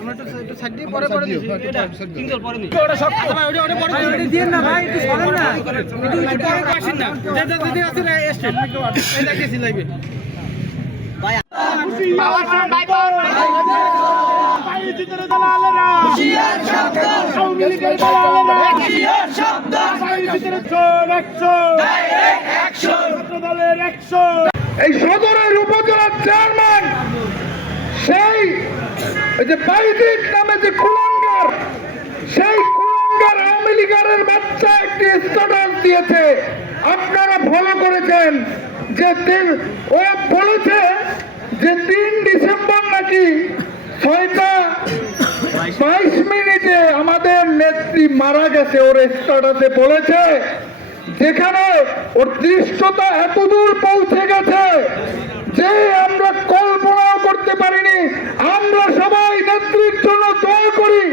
আমরা একটু সাইড দিয়ে পরে পরে দিছি এটা সিঙ্গেল পরে নি ওটা সব ভাই ওটা পরে ওটা দিন না ভাই একটু সরেন না একটু পরে আসেন না যা দিদি আছে না স্টেট এই দেখেছি লাইভে ভাই পাওয়ার ফ্রম বাইকর ভাই জিতের দালালেরা হুশিয়ার সাবধান আওয়ামী লীগের দালালেরা হুশিয়ার সাবধান ভাই জিতের অ্যাকশন ডাইরেক্ট অ্যাকশন দলের অ্যাকশন। এই সদরের উপজেলার চেয়ারম্যান সেই যে বাইজিৎ নামে যে কুলাঙ্গার, সেই কুলাঙ্গার আওয়ামী লীগের বাচ্চা একটি স্ট্যাটাস দিয়েছে, আপনারা ফলো করেছেন যে ও বলেছে যে 3 ডিসেম্বর নাকি 6:22 আমাদের নেত্রী মারা গেছে। ওর স্ট্যাটাসে বলেছে, যেখানে ওর দৃষ্টতা এতদূর পৌঁছে গেছে যে আমরা কল্পনাও করতে পারিনি। আমরা সবাই নেত্রীর জন্য দোয়া করি।